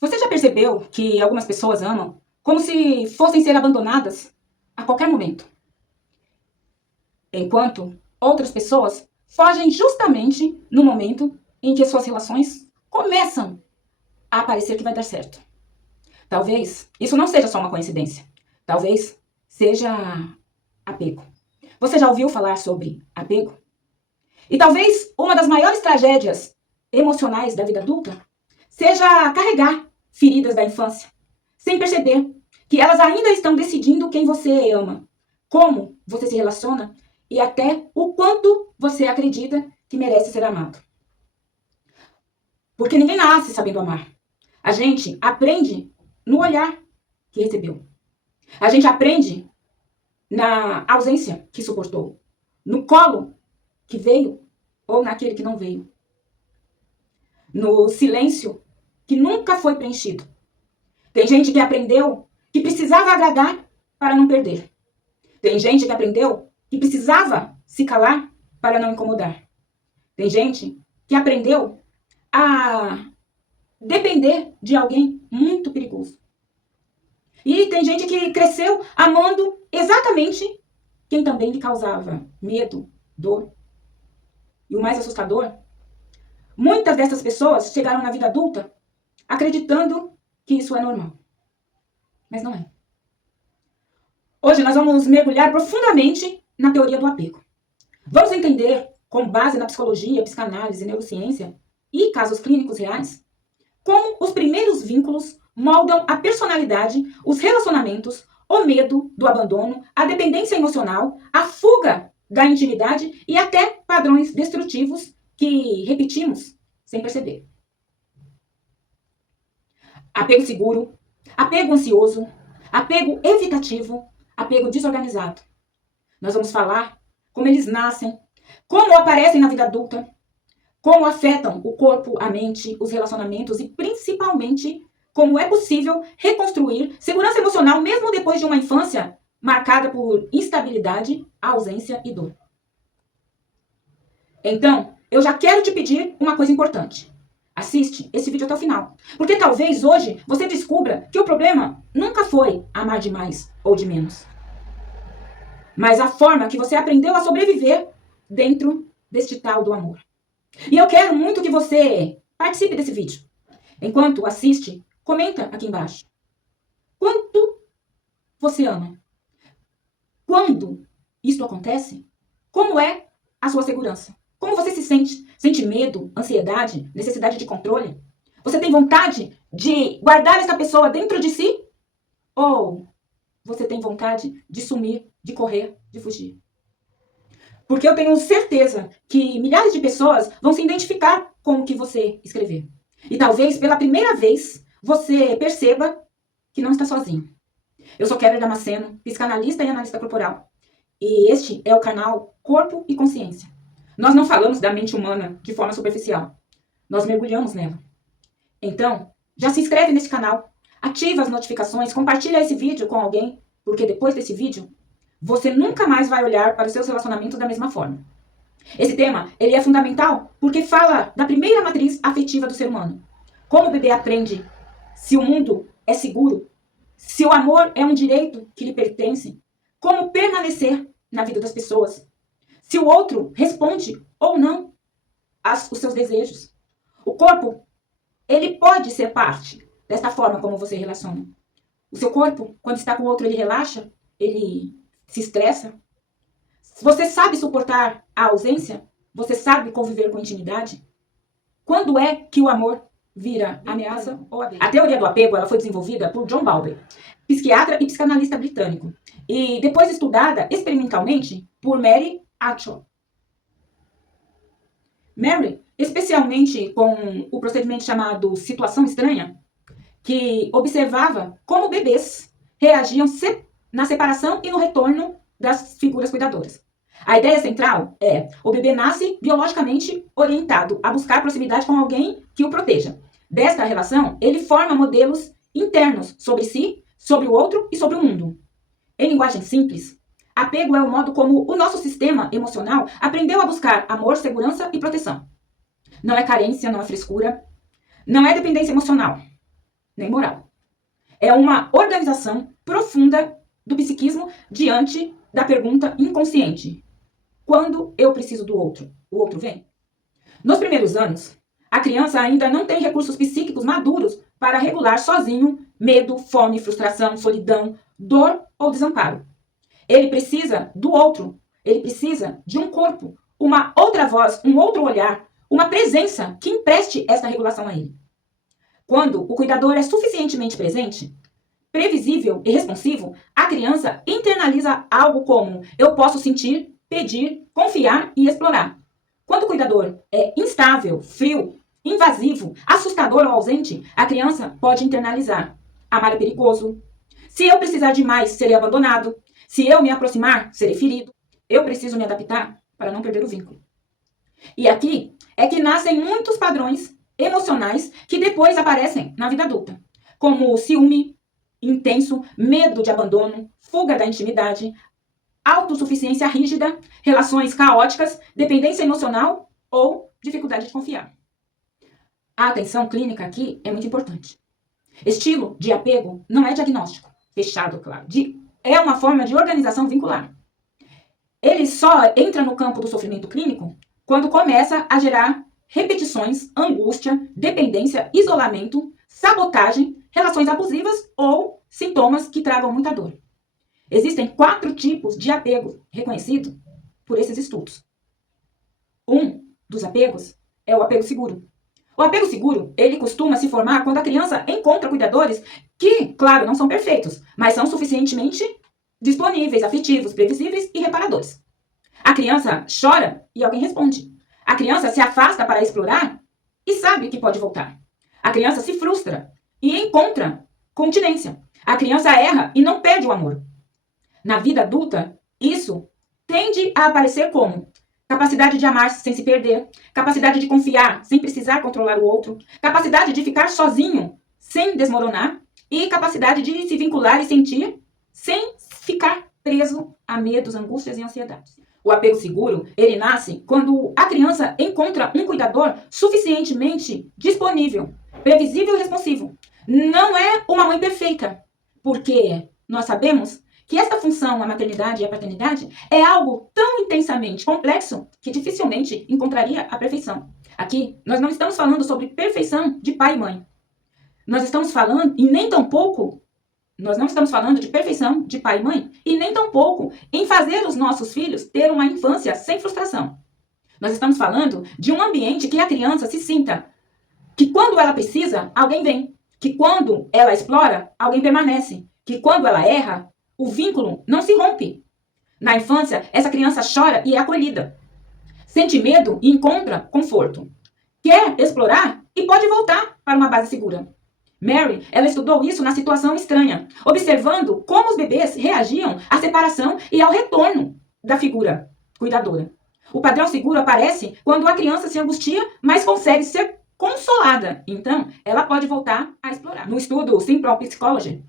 Você já percebeu que algumas pessoas amam como se fossem ser abandonadas a qualquer momento, enquanto outras pessoas fogem justamente no momento em que suas relações começam a parecer que vai dar certo? Talvez isso não seja só uma coincidência. Talvez seja apego. Você já ouviu falar sobre apego? E talvez uma das maiores tragédias emocionais da vida adulta seja carregar feridas da infância, sem perceber que elas ainda estão decidindo quem você ama, como você se relaciona e até o quanto você acredita que merece ser amado. Porque ninguém nasce sabendo amar. A gente aprende no olhar que recebeu. A gente aprende na ausência que suportou, no colo que veio ou naquele que não veio, no silêncio que nunca foi preenchido. Tem gente que aprendeu que precisava agradar para não perder. Tem gente que aprendeu que precisava se calar para não incomodar. Tem gente que aprendeu a depender de alguém muito perigoso. E tem gente que cresceu amando exatamente quem também lhe causava medo, dor. E o mais assustador, muitas dessas pessoas chegaram na vida adulta acreditando que isso é normal. Mas não é. Hoje nós vamos mergulhar profundamente na teoria do apego. Vamos entender, com base na psicologia, psicanálise, neurociência e casos clínicos reais, como os primeiros vínculos moldam a personalidade, os relacionamentos, o medo do abandono, a dependência emocional, a fuga da intimidade e até padrões destrutivos que repetimos sem perceber. Apego seguro, apego ansioso, apego evitativo, apego desorganizado. Nós vamos falar como eles nascem, como aparecem na vida adulta, como afetam o corpo, a mente, os relacionamentos e principalmente como é possível reconstruir segurança emocional mesmo depois de uma infância marcada por instabilidade, ausência e dor. Então, eu já quero te pedir uma coisa importante. Assiste esse vídeo até o final. Porque talvez hoje você descubra que o problema nunca foi amar de mais ou de menos, mas a forma que você aprendeu a sobreviver dentro deste tal do amor. E eu quero muito que você participe desse vídeo. Enquanto assiste, comenta aqui embaixo. Quanto você ama? Quando isto acontece, como é a sua segurança? Como você se sente? Sente medo, ansiedade, necessidade de controle? Você tem vontade de guardar essa pessoa dentro de si? Ou você tem vontade de sumir, de correr, de fugir? Porque eu tenho certeza que milhares de pessoas vão se identificar com o que você escrever. E talvez pela primeira vez você perceba que não está sozinho. Eu sou Keller Damasceno, psicanalista e analista corporal. E este é o canal Corpo e Consciência. Nós não falamos da mente humana de forma superficial. Nós mergulhamos nela. Então, já se inscreve nesse canal, ativa as notificações, compartilha esse vídeo com alguém, porque depois desse vídeo, você nunca mais vai olhar para os seus relacionamentos da mesma forma. Esse tema, ele é fundamental porque fala da primeira matriz afetiva do ser humano. Como o bebê aprende se o mundo é seguro, se o amor é um direito que lhe pertence, como permanecer na vida das pessoas, se o outro responde ou não os seus desejos. O corpo, ele pode ser parte desta forma como você relaciona. O seu corpo, quando está com o outro, ele relaxa, ele se estressa. Você sabe suportar a ausência? Você sabe conviver com intimidade? Quando é que o amor vira ameaça ou apego? A teoria do apego ela foi desenvolvida por John Bowlby, psiquiatra e psicanalista britânico, e depois estudada experimentalmente por Mary Ashton. Mary, especialmente com o procedimento chamado situação estranha, que observava como bebês reagiam na separação e no retorno das figuras cuidadoras. A ideia central é: o bebê nasce biologicamente orientado a buscar proximidade com alguém que o proteja. Desta relação, ele forma modelos internos sobre si, sobre o outro e sobre o mundo. Em linguagem simples, apego é o modo como o nosso sistema emocional aprendeu a buscar amor, segurança e proteção. Não é carência, não é frescura, não é dependência emocional. nem moral. É uma organização profunda do psiquismo diante da pergunta inconsciente: quando eu preciso do outro, o outro vem? Nos primeiros anos, a criança ainda não tem recursos psíquicos maduros para regular sozinho medo, fome, frustração, solidão, dor ou desamparo. Ele precisa do outro, ele precisa de um corpo, uma outra voz, um outro olhar, uma presença que empreste esta regulação a ele. Quando o cuidador é suficientemente presente, previsível e responsivo, a criança internaliza algo como: eu posso sentir, pedir, confiar e explorar. Quando o cuidador é instável, frio, invasivo, assustador ou ausente, a criança pode internalizar: amar é perigoso. Se eu precisar de mais, serei abandonado. Se eu me aproximar, serei ferido. Eu preciso me adaptar para não perder o vínculo. E aqui é que nascem muitos padrões emocionais que depois aparecem na vida adulta, como o ciúme intenso, medo de abandono, fuga da intimidade, autossuficiência rígida, relações caóticas, dependência emocional ou dificuldade de confiar. A atenção clínica aqui é muito importante. Estilo de apego não é diagnóstico, fechado, claro. É uma forma de organização vincular. Ele só entra no campo do sofrimento clínico quando começa a gerar repetições, angústia, dependência, isolamento, sabotagem, relações abusivas ou sintomas que tragam muita dor. Existem 4 tipos de apego reconhecidos por esses estudos. Um dos apegos é o apego seguro. O apego seguro, ele costuma se formar quando a criança encontra cuidadores que, claro, não são perfeitos, mas são suficientemente disponíveis, afetivos, previsíveis e reparadores. A criança chora e alguém responde. A criança se afasta para explorar e sabe que pode voltar. A criança se frustra e encontra continência. A criança erra e não perde o amor. Na vida adulta, isso tende a aparecer como capacidade de amar sem se perder, capacidade de confiar sem precisar controlar o outro, capacidade de ficar sozinho sem desmoronar e capacidade de se vincular e sentir sem ficar preso a medos, angústias e ansiedades. O apego seguro, ele nasce quando a criança encontra um cuidador suficientemente disponível, previsível e responsivo. Não é uma mãe perfeita, porque nós sabemos que esta função, a maternidade e a paternidade, é algo tão intensamente complexo que dificilmente encontraria a perfeição. Aqui, nós não estamos falando sobre perfeição de pai e mãe. Nós estamos falando, e nem tampouco, nós não estamos falando de perfeição de pai e mãe, e nem tampouco em fazer os nossos filhos ter uma infância sem frustração. Nós estamos falando de um ambiente que a criança se sinta que quando ela precisa, alguém vem. Que quando ela explora, alguém permanece. Que quando ela erra, o vínculo não se rompe. Na infância, essa criança chora e é acolhida. Sente medo e encontra conforto. Quer explorar e pode voltar para uma base segura. Mary, ela estudou isso na situação estranha, observando como os bebês reagiam à separação e ao retorno da figura cuidadora. O padrão seguro aparece quando a criança se angustia, mas consegue ser consolada. Então, ela pode voltar a explorar. No estudo Simple Psychology,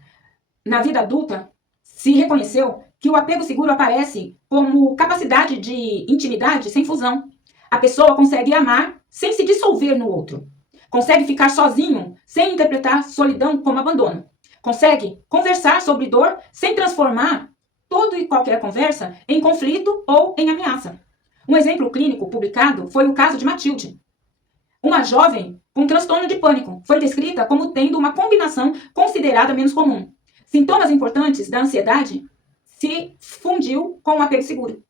na vida adulta, se reconheceu que o apego seguro aparece como capacidade de intimidade sem fusão. A pessoa consegue amar sem se dissolver no outro. Consegue ficar sozinho sem interpretar solidão como abandono. Consegue conversar sobre dor sem transformar toda e qualquer conversa em conflito ou em ameaça. Um exemplo clínico publicado foi o caso de Matilde. Uma jovem com transtorno de pânico foi descrita como tendo uma combinação considerada menos comum. Sintomas importantes da ansiedade se fundiu com o apego seguro.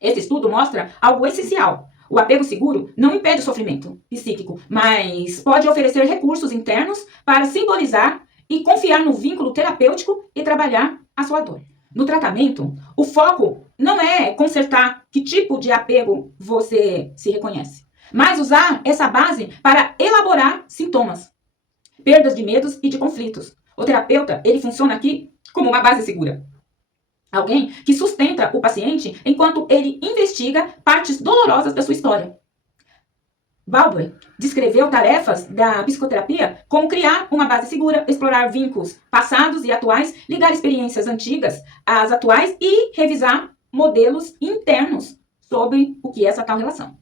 Esse estudo mostra algo essencial. O apego seguro não impede o sofrimento psíquico, mas pode oferecer recursos internos para simbolizar e confiar no vínculo terapêutico e trabalhar a sua dor. No tratamento, o foco não é consertar que tipo de apego você se reconhece, mas usar essa base para elaborar sintomas, perdas de medos e de conflitos. O terapeuta, ele funciona aqui como uma base segura. Alguém que sustenta o paciente enquanto ele investiga partes dolorosas da sua história. Baldwin descreveu tarefas da psicoterapia como criar uma base segura, explorar vínculos passados e atuais, ligar experiências antigas às atuais e revisar modelos internos sobre o que é essa tal relação.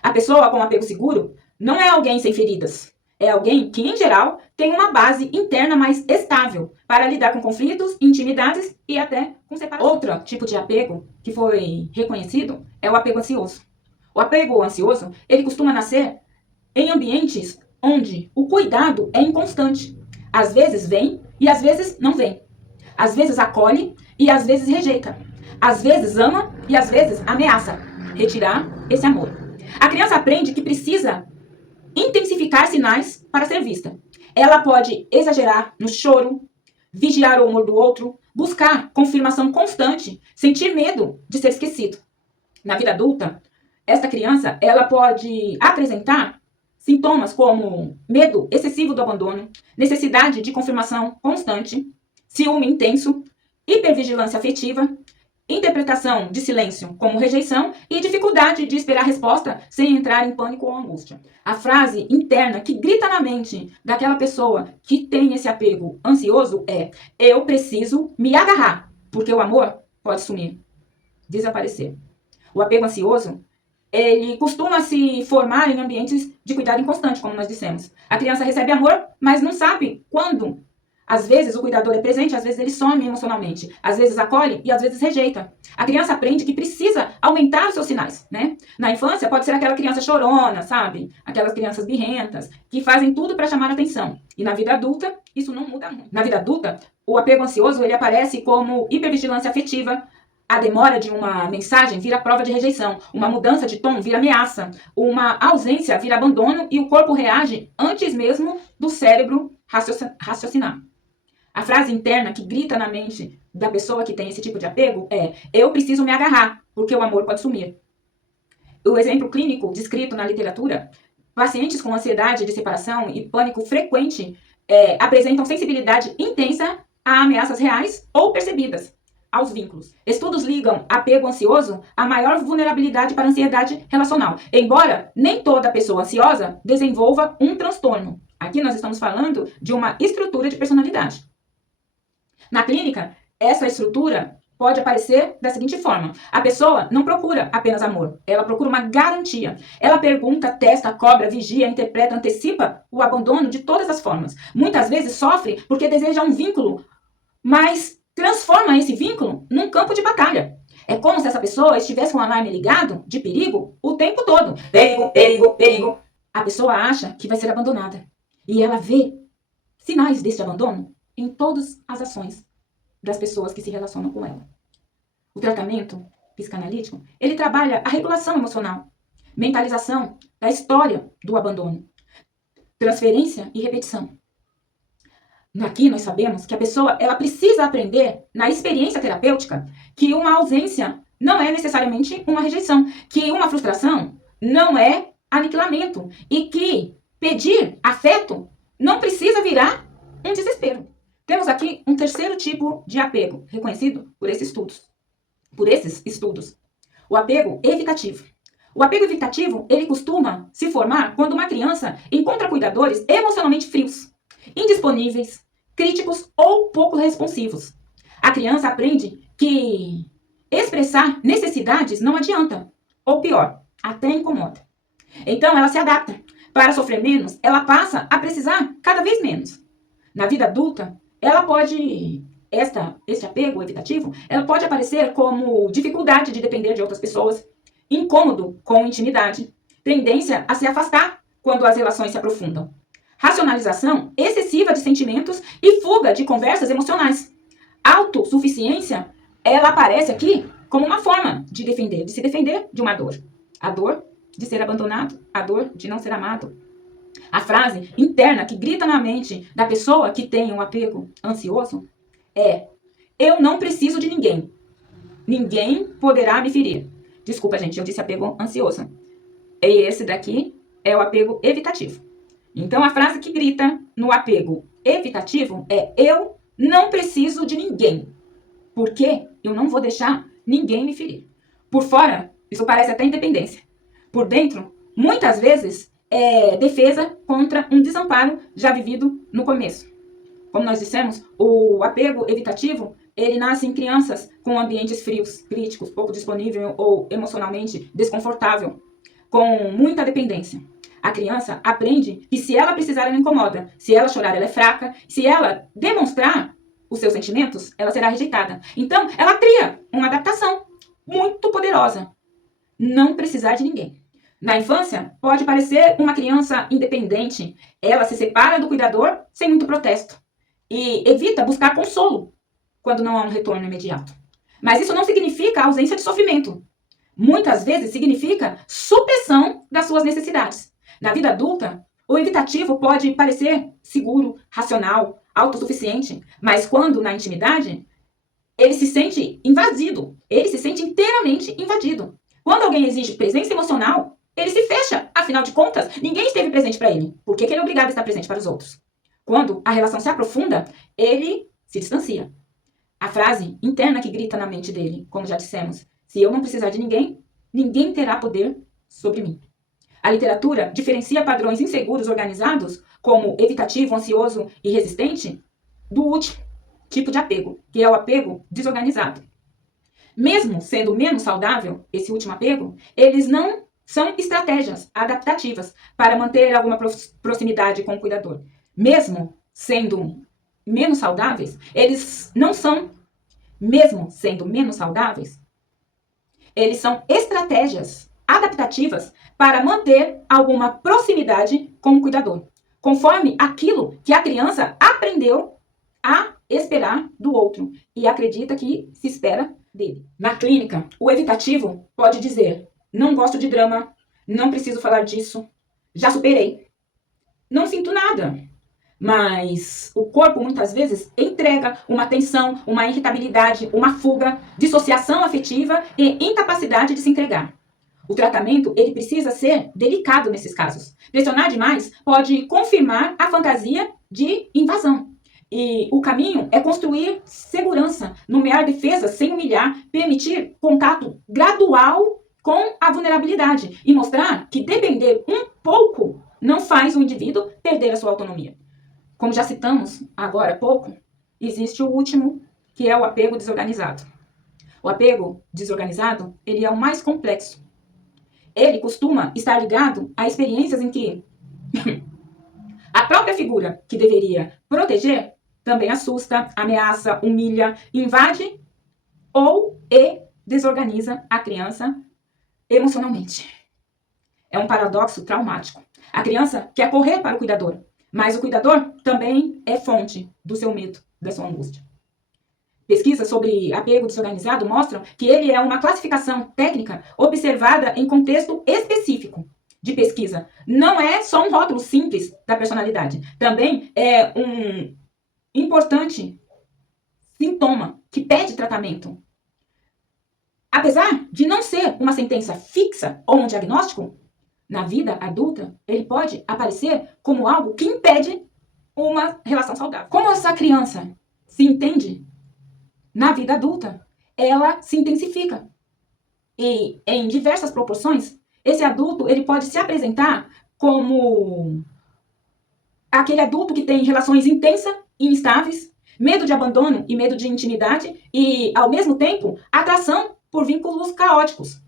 A pessoa com apego seguro não é alguém sem feridas. É alguém que, em geral, tem uma base interna mais estável para lidar com conflitos, intimidades e até com separação. Outro tipo de apego que foi reconhecido é o apego ansioso. O apego ansioso, ele costuma nascer em ambientes onde o cuidado é inconstante. Às vezes vem e às vezes não vem. Às vezes acolhe e às vezes rejeita. Às vezes ama e às vezes ameaça retirar esse amor. A criança aprende que precisa intensificar sinais para ser vista. Ela pode exagerar no choro, vigiar o humor do outro, buscar confirmação constante, sentir medo de ser esquecido. Na vida adulta, esta criança ela pode apresentar sintomas como medo excessivo do abandono, necessidade de confirmação constante, ciúme intenso, hipervigilância afetiva, interpretação de silêncio como rejeição e dificuldade de esperar resposta sem entrar em pânico ou angústia. A frase interna que grita na mente daquela pessoa que tem esse apego ansioso é: eu preciso me agarrar, porque o amor pode sumir, desaparecer. O apego ansioso, ele costuma se formar em ambientes de cuidado inconstante, como nós dissemos. A criança recebe amor, mas não sabe quando. Às vezes o cuidador é presente, às vezes ele some emocionalmente. Às vezes acolhe e às vezes rejeita. A criança aprende que precisa aumentar os seus sinais, né? Na infância pode ser aquela criança chorona, sabe? Aquelas crianças birrentas, que fazem tudo para chamar a atenção. E na vida adulta, isso não muda muito. Na vida adulta, o apego ansioso, ele aparece como hipervigilância afetiva. A demora de uma mensagem vira prova de rejeição. Uma mudança de tom vira ameaça. Uma ausência vira abandono e o corpo reage antes mesmo do cérebro raciocinar. A frase interna que grita na mente da pessoa que tem esse tipo de apego é: eu preciso me agarrar, porque o amor pode sumir. O exemplo clínico descrito na literatura: pacientes com ansiedade de separação e pânico frequente apresentam sensibilidade intensa a ameaças reais ou percebidas aos vínculos. Estudos ligam apego ansioso à maior vulnerabilidade para ansiedade relacional, embora nem toda pessoa ansiosa desenvolva um transtorno. Aqui nós estamos falando de uma estrutura de personalidade. Na clínica, essa estrutura pode aparecer da seguinte forma: a pessoa não procura apenas amor, ela procura uma garantia. Ela pergunta, testa, cobra, vigia, interpreta, antecipa o abandono de todas as formas. Muitas vezes sofre porque deseja um vínculo, mas transforma esse vínculo num campo de batalha. É como se essa pessoa estivesse com um alarme ligado de perigo o tempo todo. Perigo, perigo, perigo. A pessoa acha que vai ser abandonada. E ela vê sinais desse abandono em todas as ações das pessoas que se relacionam com ela. O tratamento psicanalítico, ele trabalha a regulação emocional, mentalização da história do abandono, transferência e repetição. Aqui nós sabemos que a pessoa ela precisa aprender na experiência terapêutica que uma ausência não é necessariamente uma rejeição, que uma frustração não é aniquilamento e que pedir afeto não precisa virar um desespero. Temos aqui um terceiro tipo de apego, reconhecido por esses estudos. O apego evitativo. O apego evitativo, ele costuma se formar quando uma criança encontra cuidadores emocionalmente frios, indisponíveis, críticos ou pouco responsivos. A criança aprende que expressar necessidades não adianta, ou pior, até incomoda. Então ela se adapta. Para sofrer menos, ela passa a precisar cada vez menos. Na vida adulta, este apego evitativo, ela pode aparecer como dificuldade de depender de outras pessoas, incômodo com intimidade, tendência a se afastar quando as relações se aprofundam, racionalização excessiva de sentimentos e fuga de conversas emocionais. Autossuficiência, ela aparece aqui como uma forma de se defender de uma dor. A dor de ser abandonado, a dor de não ser amado. A frase interna que grita na mente da pessoa que tem um apego ansioso é: eu não preciso de ninguém. Ninguém poderá me ferir. Desculpa, gente, eu disse apego ansioso. E esse daqui é o apego evitativo. Então, a frase que grita no apego evitativo é: eu não preciso de ninguém, porque eu não vou deixar ninguém me ferir. Por fora, isso parece até independência. Por dentro, muitas vezes, é defesa contra um desamparo já vivido no começo. Como nós dissemos, o apego evitativo, ele nasce em crianças com ambientes frios, críticos, pouco disponível ou emocionalmente desconfortável, com muita dependência. A criança aprende que se ela precisar, ela incomoda. Se ela chorar, ela é fraca. Se ela demonstrar os seus sentimentos, ela será rejeitada. Então, ela cria uma adaptação muito poderosa. Não precisar de ninguém. Na infância, pode parecer uma criança independente. Ela se separa do cuidador sem muito protesto. E evita buscar consolo quando não há um retorno imediato. Mas isso não significa ausência de sofrimento. Muitas vezes significa supressão das suas necessidades. Na vida adulta, o evitativo pode parecer seguro, racional, autossuficiente, mas quando na intimidade, ele se sente invadido, ele se sente inteiramente invadido. Quando alguém exige presença emocional, ele se fecha. Afinal de contas, ninguém esteve presente para ele. Por que ele é obrigado a estar presente para os outros? Quando a relação se aprofunda, ele se distancia. A frase interna que grita na mente dele, como já dissemos, se eu não precisar de ninguém, ninguém terá poder sobre mim. A literatura diferencia padrões inseguros organizados, como evitativo, ansioso e resistente, do último tipo de apego, que é o apego desorganizado. Mesmo sendo menos saudável, esse último apego, eles não são estratégias adaptativas para manter alguma proximidade com o cuidador. Mesmo sendo menos saudáveis, eles não são, mesmo sendo menos saudáveis, eles são estratégias adaptativas para manter alguma proximidade com o cuidador, conforme aquilo que a criança aprendeu a esperar do outro e acredita que se espera dele. Na clínica, o evitativo pode dizer: não gosto de drama, não preciso falar disso, já superei, não sinto nada. Mas o corpo muitas vezes entrega uma tensão, uma irritabilidade, uma fuga, dissociação afetiva e incapacidade de se entregar. O tratamento ele precisa ser delicado nesses casos. Pressionar demais pode confirmar a fantasia de invasão. E o caminho é construir segurança, nomear defesas sem humilhar, permitir contato gradual com a vulnerabilidade e mostrar que depender um pouco não faz o indivíduo perder a sua autonomia. Como já citamos agora há pouco, existe o último, que é o apego desorganizado. O apego desorganizado, ele é o mais complexo. Ele costuma estar ligado a experiências em que a própria figura que deveria proteger também assusta, ameaça, humilha, invade ou desorganiza a criança emocionalmente. É um paradoxo traumático. A criança quer correr para o cuidador, mas o cuidador também é fonte do seu medo, da sua angústia. Pesquisas sobre apego desorganizado mostram que ele é uma classificação técnica observada em contexto específico de pesquisa. Não é só um rótulo simples da personalidade. Também é um importante sintoma que pede tratamento. Apesar de não ser uma sentença fixa ou um diagnóstico, na vida adulta, ele pode aparecer como algo que impede uma relação saudável. Como essa criança se entende na vida adulta, ela se intensifica. E em diversas proporções, esse adulto ele pode se apresentar como aquele adulto que tem relações intensas e instáveis, medo de abandono e medo de intimidade e, ao mesmo tempo, atração por vínculos caóticos.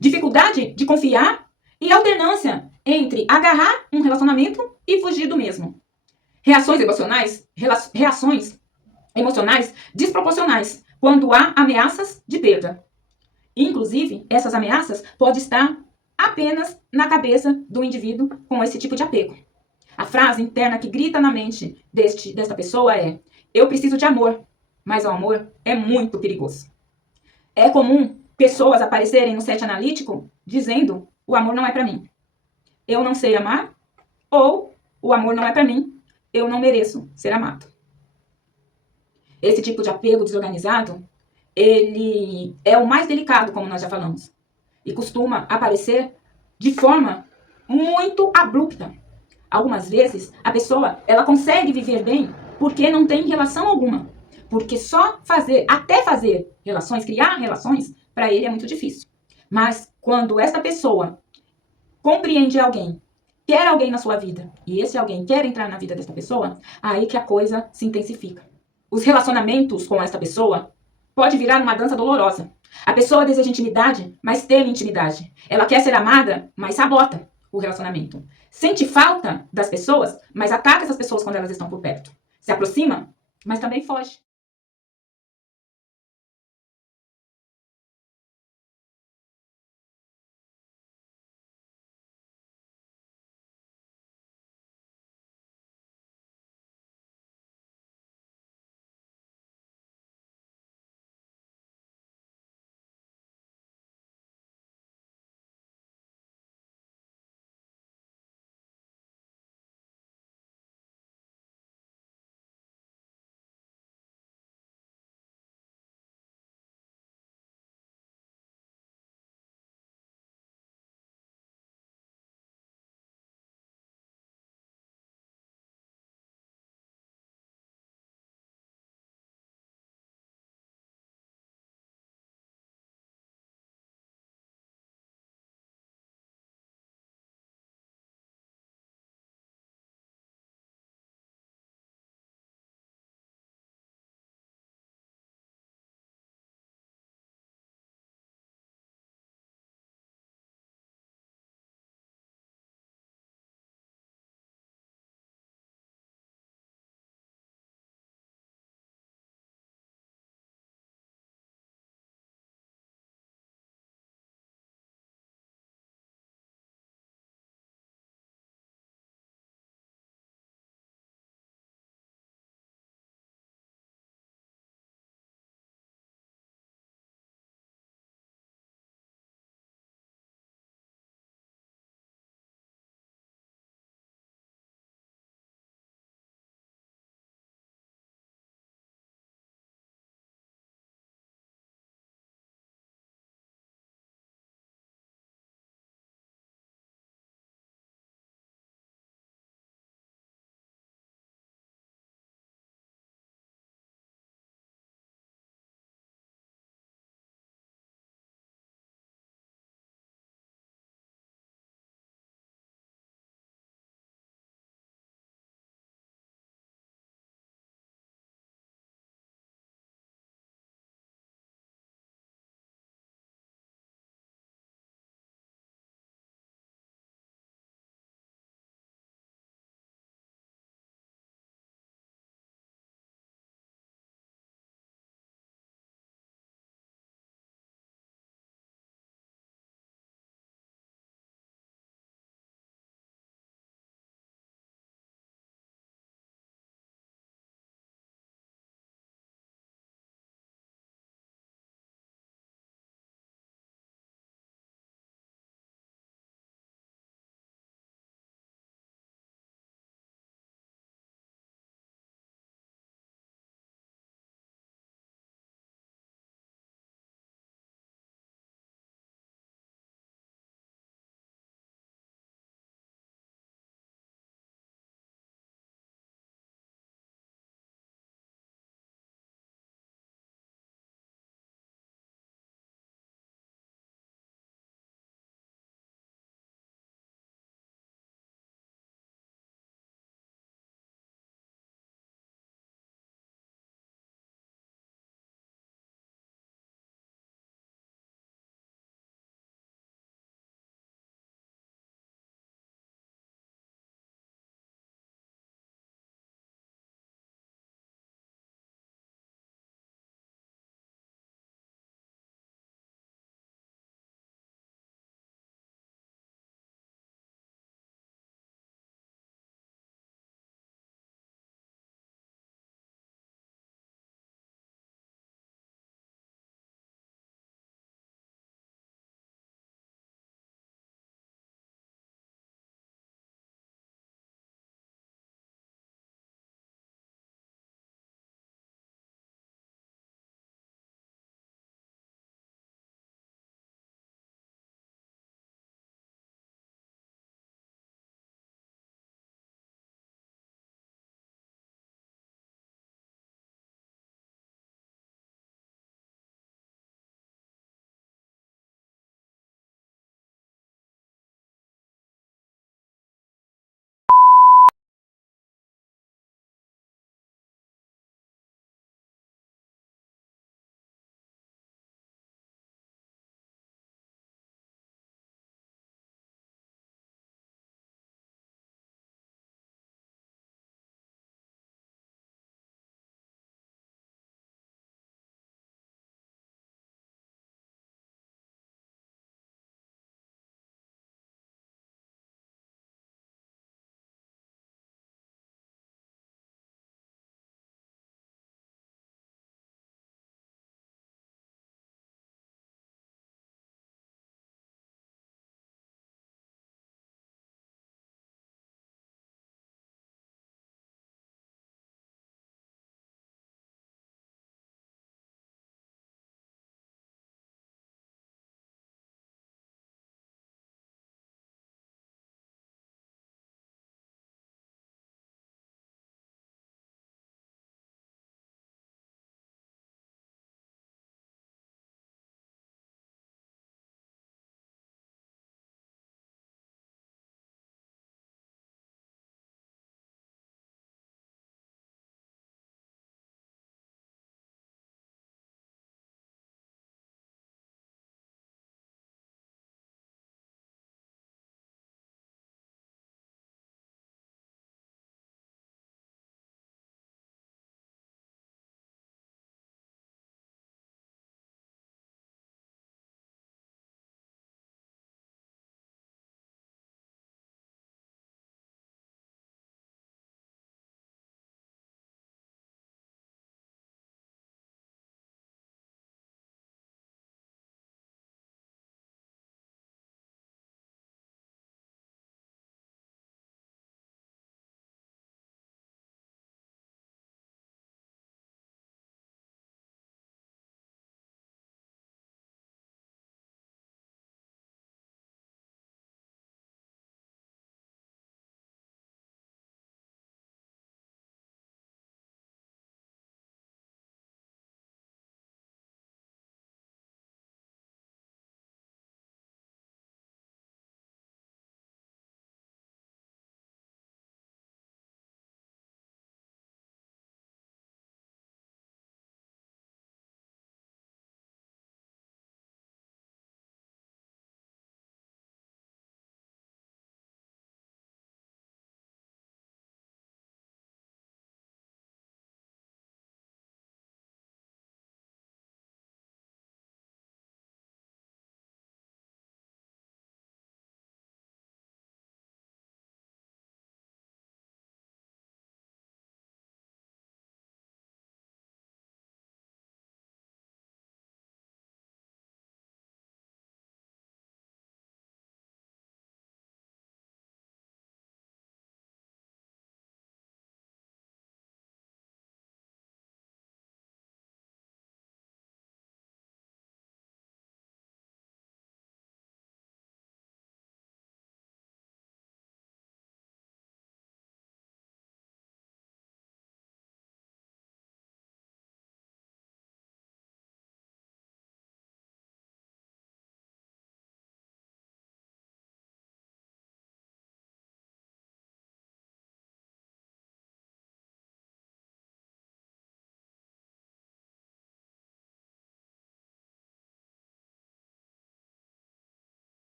Dificuldade de confiar e alternância entre agarrar um relacionamento e fugir do mesmo. Reações emocionais desproporcionais quando há ameaças de perda. Inclusive, essas ameaças podem estar apenas na cabeça do indivíduo com esse tipo de apego. A frase interna que grita na mente desta pessoa é: eu preciso de amor, mas o amor é muito perigoso. É comum pessoas aparecerem no set analítico dizendo: o amor não é para mim, eu não sei amar, ou o amor não é para mim, eu não mereço ser amado. Esse tipo de apego desorganizado, ele é o mais delicado, como nós já falamos, e costuma aparecer de forma muito abrupta. Algumas vezes, a pessoa, ela consegue viver bem porque não tem relação alguma. Porque só até fazer relações, criar relações, para ele é muito difícil. Mas quando essa pessoa compreende alguém, quer alguém na sua vida, e esse alguém quer entrar na vida dessa pessoa, aí que a coisa se intensifica. Os relacionamentos com essa pessoa pode virar uma dança dolorosa. A pessoa deseja intimidade, mas teme intimidade. Ela quer ser amada, mas sabota. o relacionamento. Sente falta das pessoas, mas ataca essas pessoas quando elas estão por perto. Se aproxima, mas também foge.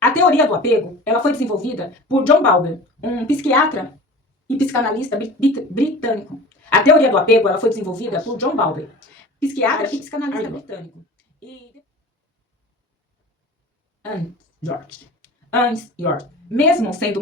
A teoria do apego, ela foi desenvolvida por John Bowlby, um psiquiatra e psicanalista britânico. A teoria do apego, ela foi desenvolvida por John Bowlby, psiquiatra e psicanalista britânico. E George, mesmo sendo